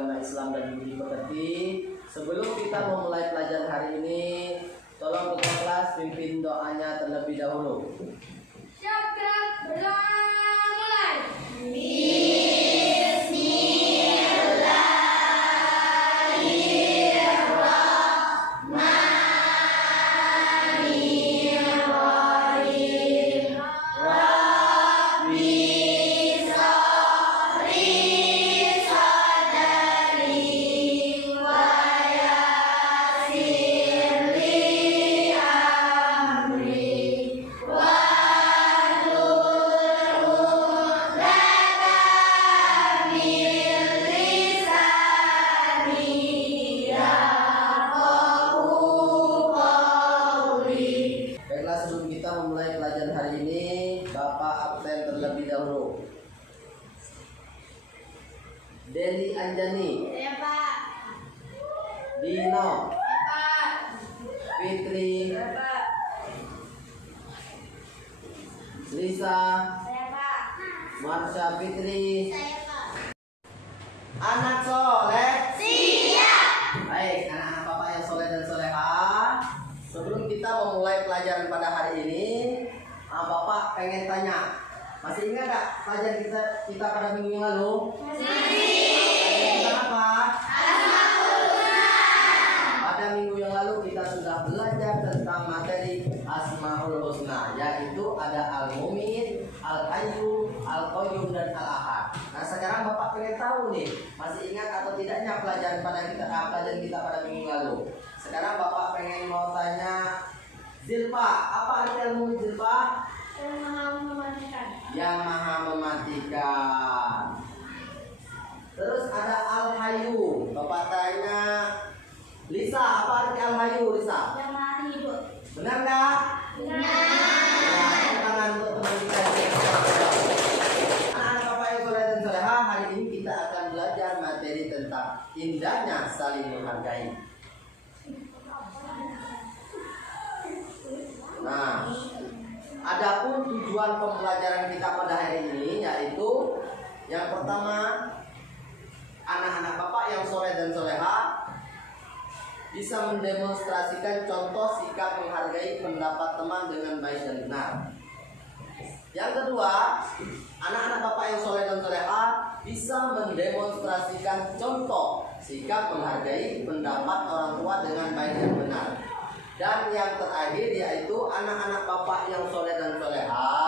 beragama Islam dan budi pekerti. Sebelum kita memulai pelajaran hari ini, tolong ketua kelas pimpin doanya terlebih dahulu. Siap, gerak, berdoa, mulai. Deli Anjani, Saya, Pak. Dino, Saya, Pak. Fitri, Saya, Pak. Lisa, Saya, Pak. Marsha Fitri, Saya, Pak. anak soleh. Siap. Baik, anak-anak Bapak yang soleh dan soleha. Sebelum kita memulai pelajaran pada hari ini, Bapak pengen tanya, masih ingat gak pelajaran kita pada minggu yang lalu? Pada minggu yang lalu kita sudah belajar tentang materi Asmaul Husna, yaitu ada Al-Mumin, Al-Hayyu, Al-Qayyum, dan Al-Ahad. Nah, sekarang Bapak pengen tahu nih, masih ingat atau tidaknya pelajaran pelajaran kita pada minggu lalu? Sekarang Bapak pengen mau tanya, Zilfa, apa arti Al-Mumin, Zilfa? Yang Maha Mematikan. Yang Maha Mematikan. Terus ada Al-Hayyu. Bapak tanya, Lisa, apa arti Al-Hayyu, Lisa? Yang Maha Hidup. Benar nggak? Benar. Ya, tangan untuk teman kita. Anak-anak Bapak yang soleh dan soleha, hari ini kita akan belajar materi tentang indahnya saling menghargai. Nah, adapun tujuan pembelajaran kita pada hari ini yaitu yang pertama, anak-anak Bapak yang soleh dan soleha bisa mendemonstrasikan contoh sikap menghargai pendapat teman dengan baik dan benar. Yang kedua, anak-anak Bapak yang soleh dan soleha bisa mendemonstrasikan contoh sikap menghargai pendapat orang tua dengan baik dan benar. Dan yang terakhir yaitu anak-anak Bapak yang soleh dan soleha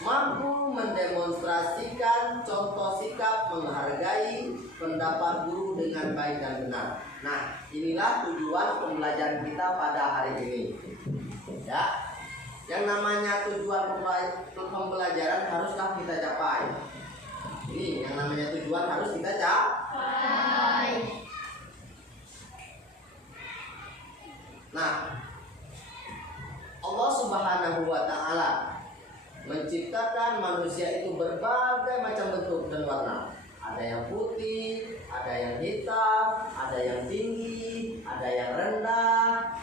mampu mendemonstrasikan contoh sikap menghargai pendapat guru dengan baik dan benar. Nah, inilah tujuan pembelajaran kita pada hari ini. Ya, yang namanya tujuan pembelajaran haruskah kita capai? Ini yang namanya tujuan harus kita capai. Nah, Allah Subhanahu wa Ta'ala menciptakan manusia itu berbagai macam bentuk dan warna. Ada yang putih, ada yang hitam, ada yang tinggi, ada yang rendah,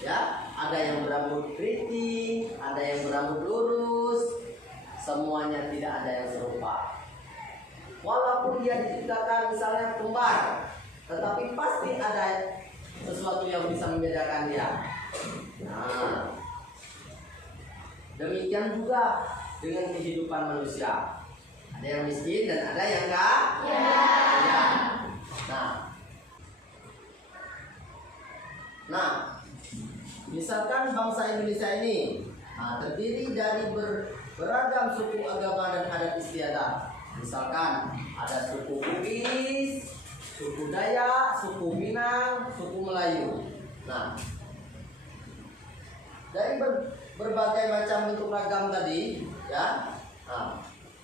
ya, ada yang berambut keriting, ada yang berambut lurus. Semuanya tidak ada yang serupa. Walaupun dia diciptakan misalnya kembar, tetapi pasti ada sesuatu yang bisa membedakan dia. Nah, demikian juga dengan kehidupan manusia. Ada yang miskin dan ada yang kaya. Ya. Nah, misalkan bangsa Indonesia ini terdiri dari beragam suku, agama, dan adat istiadat. Misalkan ada suku Bugis, suku Dayak, suku Minang, suku Melayu. Nah, dari berbagai macam bentuk ragam tadi, ya.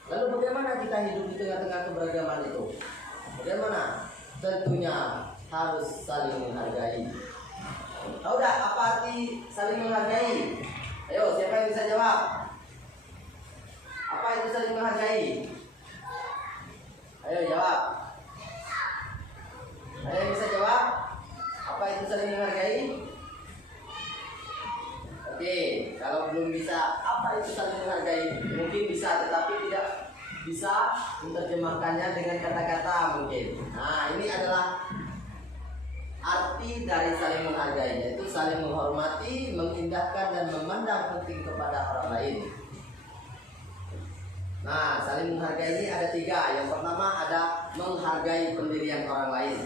Lalu bagaimana kita hidup di tengah-tengah keberagaman itu? Bagaimana? Tentunya harus saling menghargai. Tahu tak apa arti saling menghargai? Ayo, siapa yang bisa jawab? Apa itu saling menghargai? Ayo jawab. Ada yang bisa jawab? Apa itu saling menghargai? Oke, kalau belum bisa apa itu saling menghargai, mungkin bisa tetapi tidak bisa menerjemahkan menerjemahkannya dengan kata-kata mungkin. Nah, ini adalah arti dari saling menghargai, yaitu saling menghormati, mengindahkan dan memandang penting kepada orang lain. Nah, saling menghargai ini ada 3. Yang pertama ada menghargai pendirian orang lain.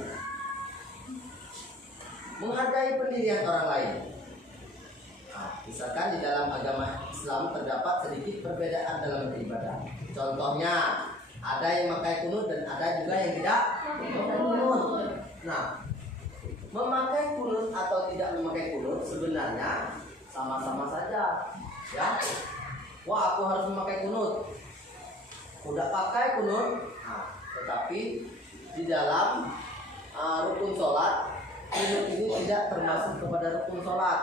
Menghargai pendirian orang lain. Nah, misalkan di dalam agama Islam terdapat sedikit perbedaan dalam beribadah. Contohnya, ada yang memakai kunut dan ada juga yang tidak memakai kunut. Nah, memakai kunut atau tidak memakai kunut sebenarnya sama-sama saja, ya. Wah, aku harus memakai kunut. Udah pakai kunut, nah, tetapi di dalam rukun sholat kunut ini tidak termasuk kepada rukun sholat,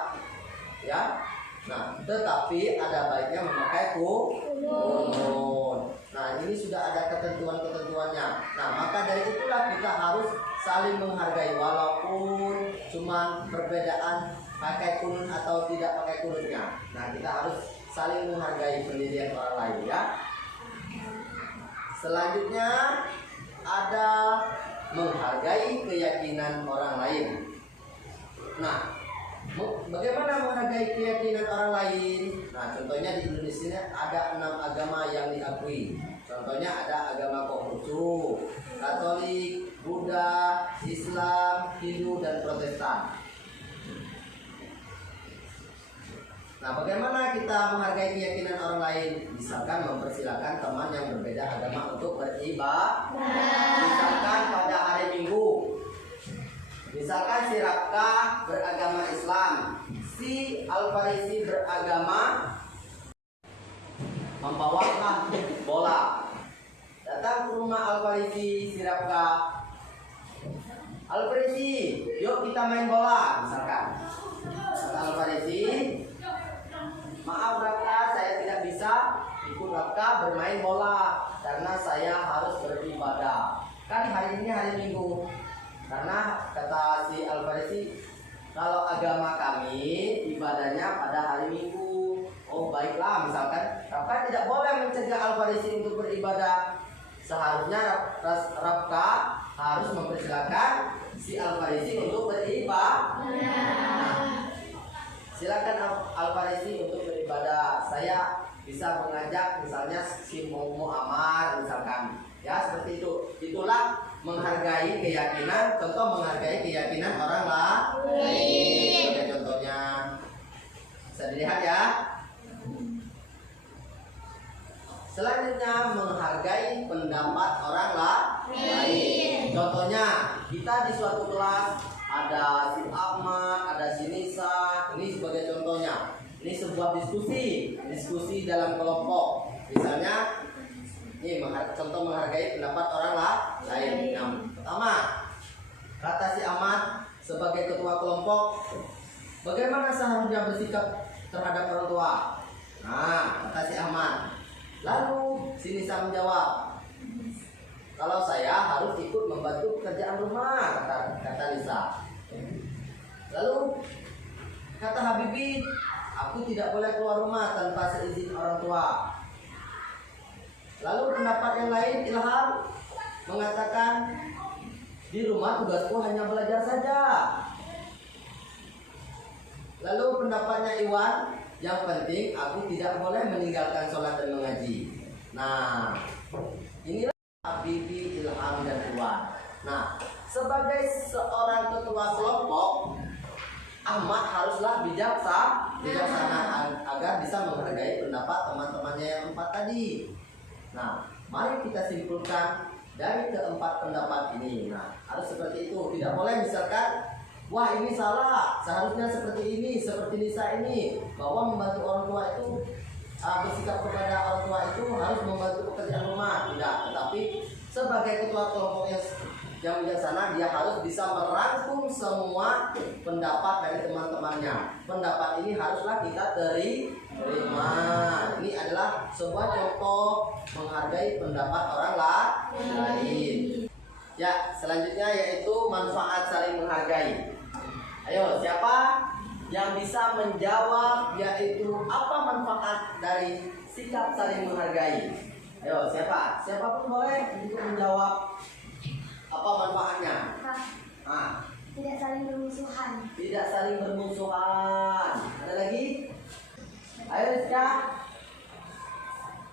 ya. Nah, tetapi ada baiknya memakai kunut. Nah, ini sudah ada ketentuan-ketentuannya. Nah, maka dari itulah kita harus saling menghargai walaupun cuma perbedaan pakai kunut atau tidak pakai kunutnya. Nah, kita harus saling menghargai pendirian orang lain, ya. Selanjutnya ada menghargai keyakinan orang lain. Nah, bagaimana menghargai keyakinan orang lain? Nah, contohnya di Indonesia ada 6 agama yang diakui. Contohnya ada agama Konghucu, Katolik, Buddha, Islam, Hindu, dan Protestan. Nah, bagaimana kita menghargai keyakinan orang lain? Misalkan mempersilahkan teman yang berbeda agama untuk beribadah. Misalkan pada hari Minggu. Misalkan si Rafka beragama Islam, si Al-Farisi beragama membawakan bola. Datang ke rumah Al-Farisi, si Rafka, Al-Farisi, yuk kita main bola, misalkan. Kata Al-Farisi, maaf Rafka, saya tidak bisa ikut Rafka bermain bola karena saya harus beribadah. Kan hari ini hari Minggu. Karena kata si Al-Farisi, kalau agama kami ibadahnya pada hari Minggu. Oh baiklah, misalkan Rafka tidak boleh mencegah Al-Farisi untuk beribadah. Seharusnya Rafka harus mempersilahkan si Al-Farisi untuk beribadah. Nah, silakan Al-Farisi untuk beribadah. Saya bisa mengajak misalnya si Muhammad misalkan, ya seperti itu. Itulah menghargai keyakinan. Contoh menghargai keyakinan orang lain. Sebagai contohnya bisa dilihat ya. Selanjutnya menghargai pendapat orang lain. Contohnya kita di suatu kelas ada si Ahmad, ada si Nisa. Ini sebagai contohnya. Ini sebuah diskusi dalam kelompok. Misalnya, ini contoh menghargai pendapat orang lain. Yang pertama, kata si Ahmad sebagai ketua kelompok, bagaimana seharusnya bersikap terhadap orang tua? Nah, kata si Ahmad. Lalu si Nisa menjawab, kalau saya harus ikut membantu pekerjaan rumah, kata Nisa. Lalu kata Habibi, aku tidak boleh keluar rumah tanpa seizin orang tua. Lalu pendapat yang lain, Ilham, mengatakan di rumah tugasku hanya belajar saja. Lalu pendapatnya Iwan, yang penting aku tidak boleh meninggalkan sholat dan mengaji. Nah, inilah Habibi, Ilham, dan Iwan. Nah, sebagai seorang ketua kelompok, Ahmad haruslah bijaksana agar bisa menghargai pendapat teman-temannya yang 4 tadi. Nah, mari kita simpulkan dari keempat pendapat ini. Nah, harus seperti itu. Tidak boleh misalkan, wah ini salah, seharusnya seperti ini, seperti Nisa ini, bahwa membantu orang tua itu bersikap kepada orang tua itu harus membantu pekerjaan rumah. Tidak, tetapi sebagai ketua kelompok yang bijaksana, dia harus bisa merangkum semua pendapat dari teman-temannya. Pendapat ini haruslah kita terima. Ini adalah sebuah contoh menghargai pendapat orang lain. Ya, selanjutnya yaitu manfaat saling menghargai. Ayo, siapa yang bisa menjawab yaitu apa manfaat dari sikap saling menghargai? Ayo, siapa? Siapapun boleh untuk menjawab apa manfaatnya. Ah, Tidak saling bermusuhan. tidak saling bermusuhan. Ada lagi? Ayo, Rizka.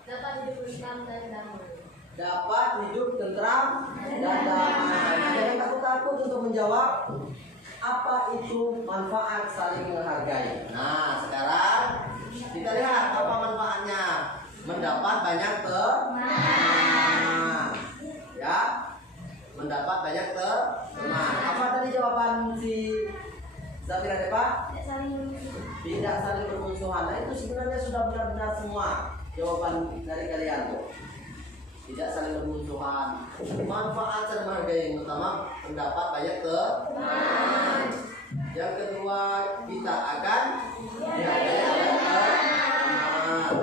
Dapat hidup tentram dan damai. Dapat hidup tentram dan damai. Jangan takut-takut untuk menjawab apa itu manfaat saling menghargai. Nah, sekarang kita lihat apa manfaatnya. Mendapat banyak teman. Ya. Mendapat banyak teman. Apa tadi jawaban si Zafira Depa? Tidak saling bermusuhan. Tidak saling bermusuhan. Nah, itu sebenarnya sudah benar-benar semua jawaban dari kalian tuh. Tidak saling bermusuhan. Manfaat saling menghargai. Yang pertama, mendapat banyak teman. Yang kedua, kita akan dihargai oleh teman.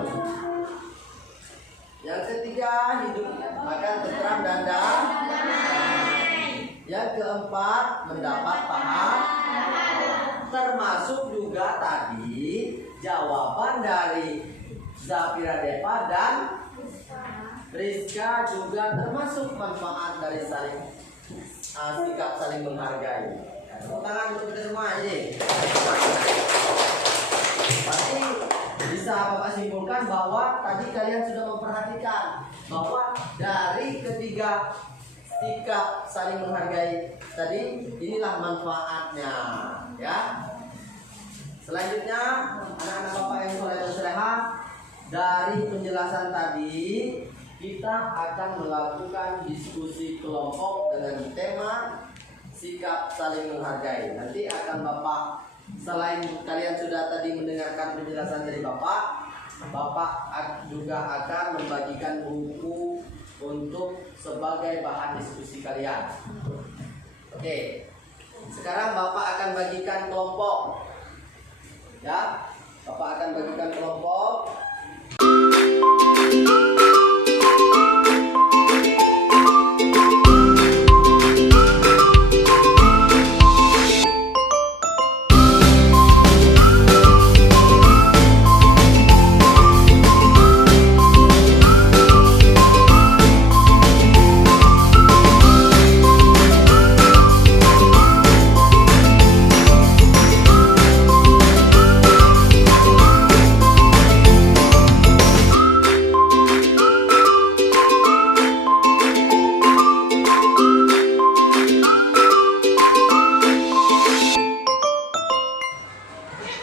Yang ketiga, hidup akan tentram dan damai. Yang keempat, mendapat pahala. Termasuk juga tadi jawaban dari Zafira Depa dan Rizka juga termasuk manfaat dari sikap saling menghargai. Tepuk tangan untuk kita semua ini. Pasti bisa Bapak simpulkan bahwa tadi kalian sudah memperhatikan bahwa dari ketiga sikap saling menghargai tadi, inilah manfaatnya, ya. Selanjutnya, anak-anak Bapak yang soleh dan soleha, dari penjelasan tadi kita akan melakukan diskusi kelompok dengan tema sikap saling menghargai. Nanti akan Bapak, selain kalian sudah tadi mendengarkan penjelasan dari Bapak juga akan membagikan buku untuk sebagai bahan diskusi kalian. Oke, sekarang Bapak akan bagikan kelompok. Ya, Bapak akan bagikan kelompok.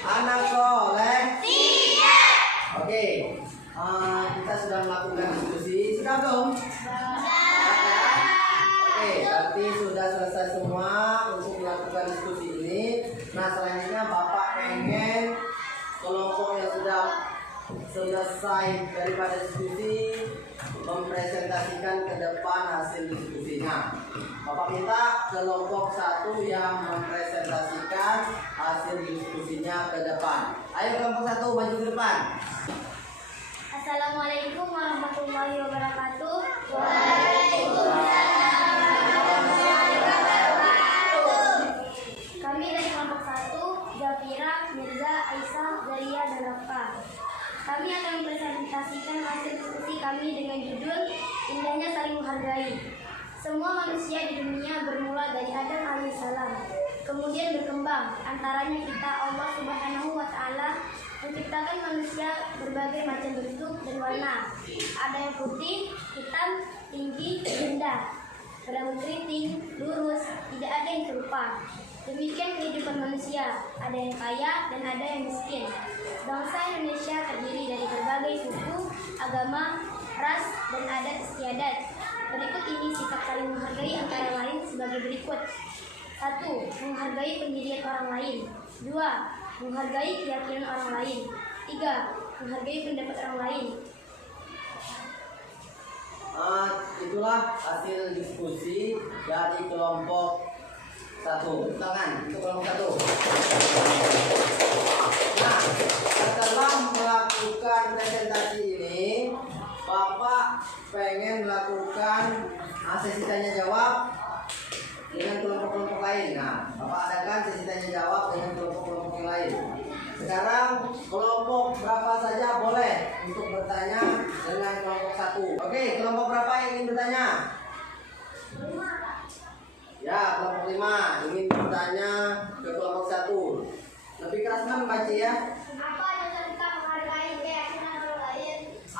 Anak soleh. Siap. Oke, kita sudah melakukan diskusi. Sudah belum? Oke, berarti sudah selesai semua untuk melakukan diskusi ini. Nah, selanjutnya Bapak pengen kelompok yang sudah selesai daripada diskusi mempresentasikan ke depan hasil diskusinya. Bapak minta kelompok satu yang mempresentasikan hasil diskusinya ke depan. Ayo kelompok satu maju ke depan. Assalamualaikum warahmatullahi wabarakatuh. Kami dari kelompok 1, Zafira, Mirza, Aisyah, Zaria, dan Rafa. Kami akan mempresentasikan hasil diskusi kami dengan judul Indahnya Saling Menghargai. Semua manusia di dunia bermula dari Adam alaihissalam, kemudian berkembang. Antaranya kita, Allah Subhanahu wa Ta'ala, menciptakan manusia berbagai macam bentuk dan warna. Ada yang putih, hitam, tinggi, rendah, rambut keriting, lurus, tidak ada yang serupa. Demikian kehidupan manusia, ada yang kaya dan ada yang miskin. Bangsa Indonesia terdiri dari berbagai suku, agama, ras, dan adat istiadat. Berikut ini sikap saling menghargai antara lain sebagai berikut. 1. Menghargai pendirian orang lain. 2. Menghargai keyakinan orang lain. 3. Menghargai pendapat orang lain. Itulah hasil diskusi dari kelompok 1. Tangan untuk kelompok 1. Nah, setelah melakukan presentasi ini, Bapak pengen melakukan sesi tanya jawab dengan kelompok-kelompok lain. Nah, Bapak adakan sesi tanya jawab dengan kelompok-kelompok yang lain. Sekarang kelompok berapa saja boleh untuk bertanya dengan kelompok 1. Oke, kelompok berapa yang ingin bertanya? Ya, kelompok 5 ingin bertanya ke kelompok 1. Lebih keras kan baca ya?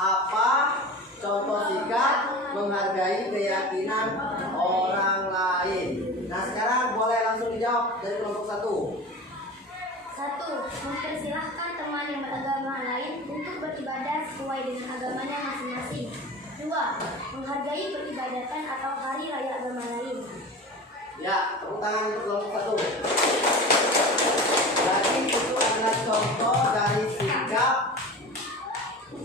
Apa contoh sikap menghargai keyakinan orang lain? Nah, sekarang boleh langsung dijawab dari kelompok 1. 1. Mempersilahkan teman yang beragama lain untuk beribadah sesuai dengan agamanya masing-masing. 2. Menghargai peribadatan atau hari raya agama lain. Ya, tepuk tangan untuk kelompok 1. Jadi itu adalah contoh dari sikap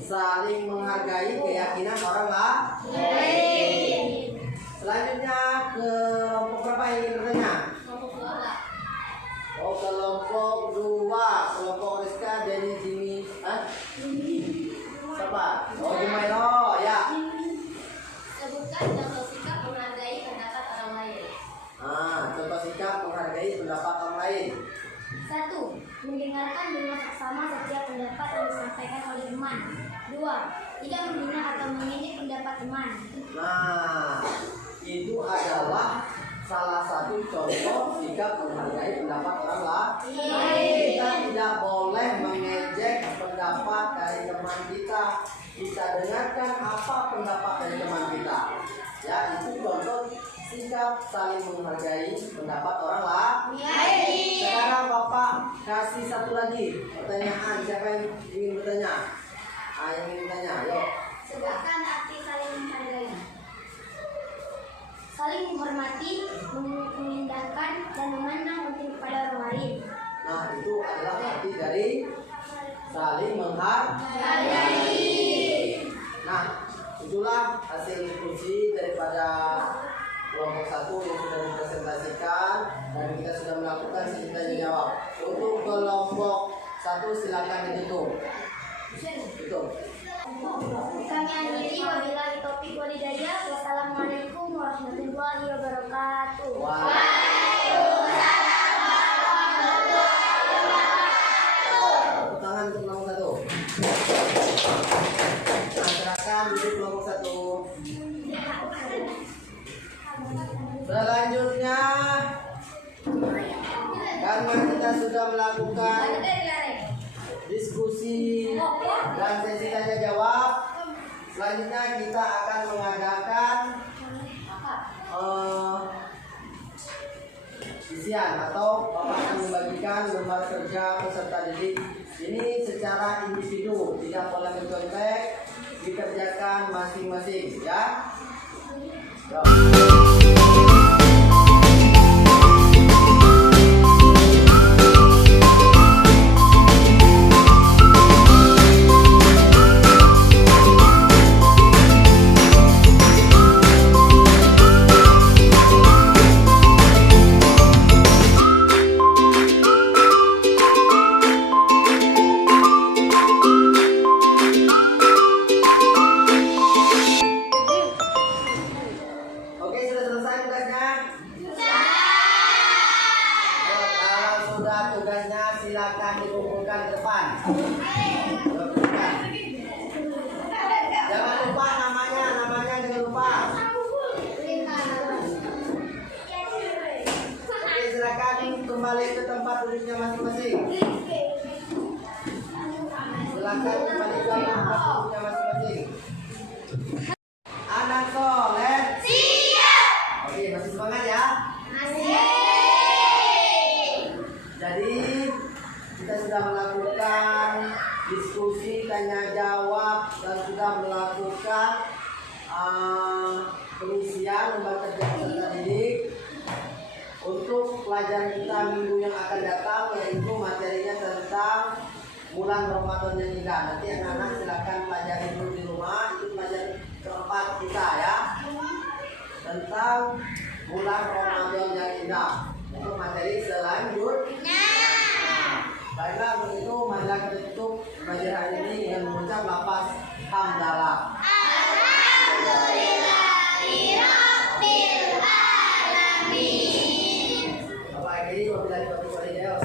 saling menghargai keyakinan orang lain. Selanjutnya kelompok berapa yang ingin bertanya? Oh, kelompok 2. Kelompok Rizka, Denny, Jimmy. Siapa? Oh, Jumairo, ya. Sebutkan contoh sikap menghargai pendapat orang lain. Contoh sikap menghargai pendapat orang lain. 1. Mendengarkan dengan seksama setiap pendapat yang disampaikan oleh teman. 2. Tidak menghina atau mengejek pendapat teman. Nah, itu adalah salah satu contoh sikap menghargai pendapat orang lain. Kita tidak boleh mengejek pendapat dari teman kita. Kita dengarkan apa pendapat dari teman kita. Ya, itu contoh sikap saling menghargai pendapat orang lain. Sekarang Bapak kasih satu lagi pertanyaan. Siapa yang ingin bertanya? Yang ingin bertanya, yuk. Sebutkan arti saling menghargai. Saling menghormati, mengindahkan, dan memandang penting kepada orang lain. Nah, itu adalah arti dari saling menghargai. Nah, itulah hasil diskusi daripada kelompok 1 yang sudah dipresentasikan dan kita sudah melakukan sesi tanya jawab. Untuk kelompok 1 silakan ditutup. Kami akhiri wabillahi taufiq walhidayah. Wassalamualaikum warahmatullahi wabarakatuh. Tepuk tangan untuk kelompok 1. Nah, silakan duduk kelompok 1. Selanjutnya, karena kita sudah melakukan diskusi dan sesi tanya jawab, selanjutnya kita akan mengadakan isian atau Bapak akan membagikan lembar kerja peserta didik ini secara individu, tidak boleh mencontek, dikerjakan masing-masing, ya. Silakan dikumpulkan ke depan. Jangan lupa namanya jangan lupa. Oke, silakan kembali ke tempat duduknya masing-masing. Silakan kembali ke tempat duduknya masing-masing. Anak soleh. Siap. Oke, masih semangat ya? Masih. Jadi kita sudah melakukan diskusi tanya jawab dan sudah melakukan pengisian lembar kerja peserta didik untuk pelajaran kita minggu yang akan datang, yaitu materinya tentang bulan Ramadan yang indah. Nanti anak-anak silakan pelajari dulu di rumah. Itu pelajaran keempat kita ya, tentang bulan Ramadan yang indah. Untuk materi selanjutnya. Baiklah, untuk itu marilah kita tutup pelajaran ini dengan mengucap lafaz hamdalah. Alhamdulillahirabbil alamin. Bapak ini wabillahi taufiq wal hidayah.